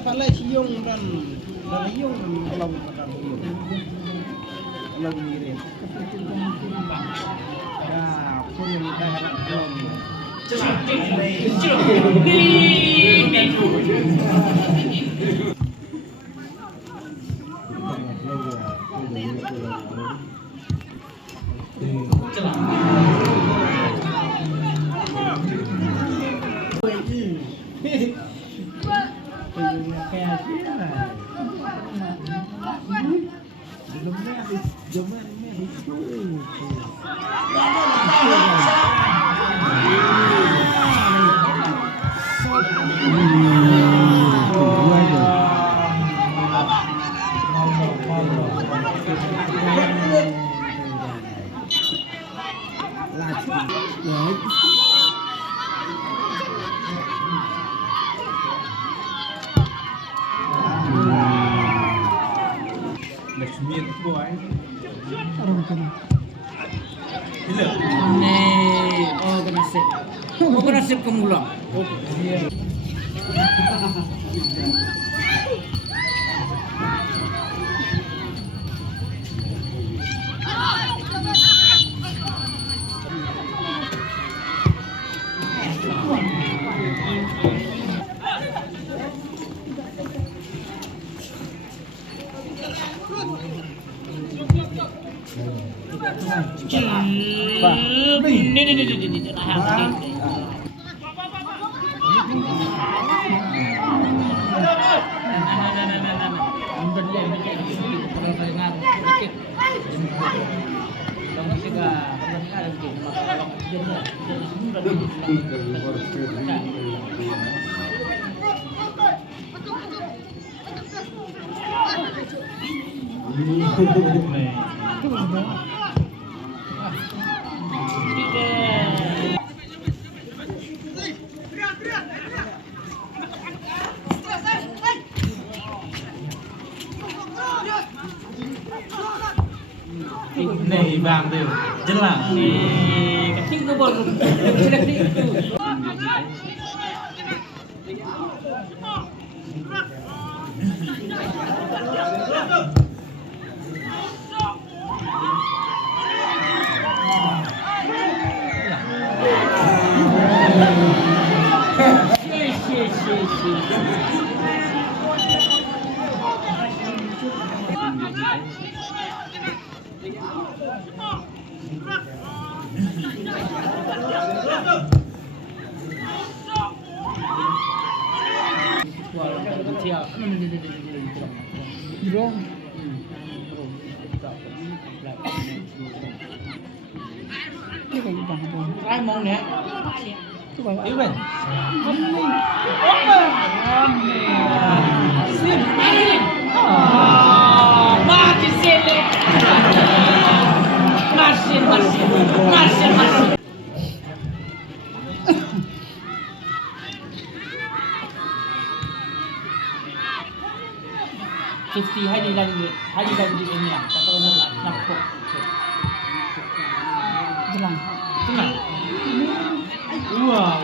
Palai siung dan yung law law ni ya pun yang daerah law nasib kemulang. Nih bang tuh jelas nih kecil tuh bos jelek itu ai mong nè yêu mình sim mati sele marsin Fifty hai đi lagi di ini ya, kata orang nampak. Jelang. Wow.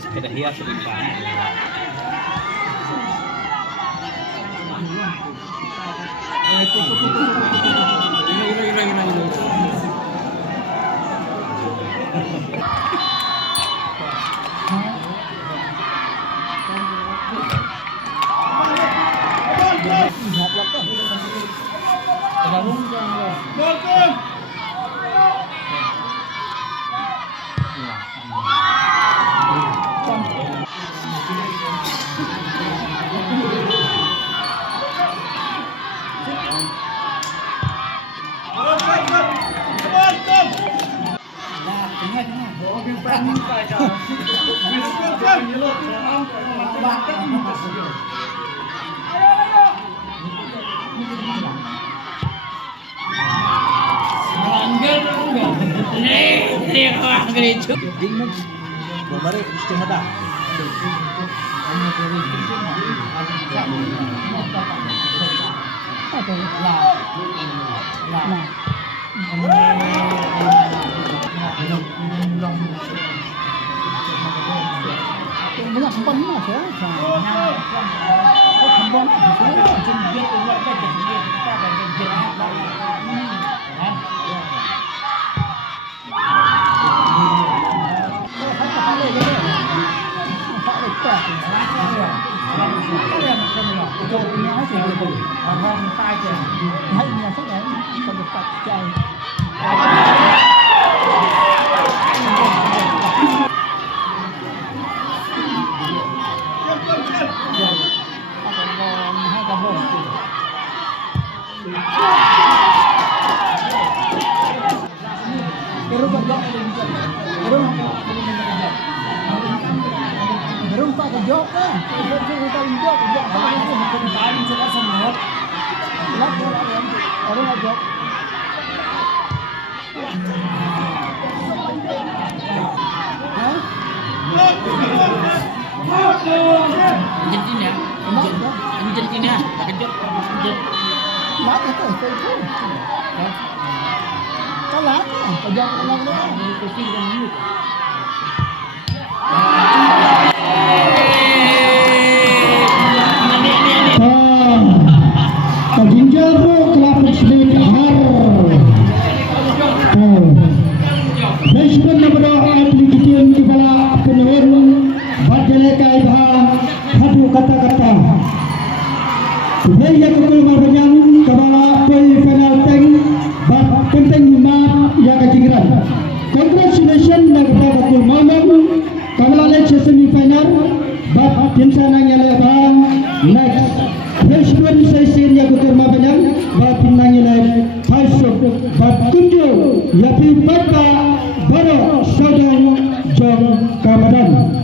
Sepeda hias depan. Tergabung jangan. Balik istimada. Banyak sempat mas ya. Sempat Berung tak kejok kan? Kita kejok, kejok apa itu? Mungkin paling suka semut. Lak orang kejok. Argentina. Argentina. Kejut. Lak itu. Kalah, kejok orang itu. Kucing dan mute. Kajinjaro kelapuk sedikit har. Nation nomor aplikasi kepala penurun badaleka ibha hadu kata-kata. Saya kekul marbanyang kepala poi final tank bad penting mat ya kajingran. Congratulations kepada kekul mamam kepala semi final bad tim sana yang lebih next. Freshman session yang keterma banyak, bapin nangilai, pasok, batunjo, yapi bapa, baru sodong jong kamadan.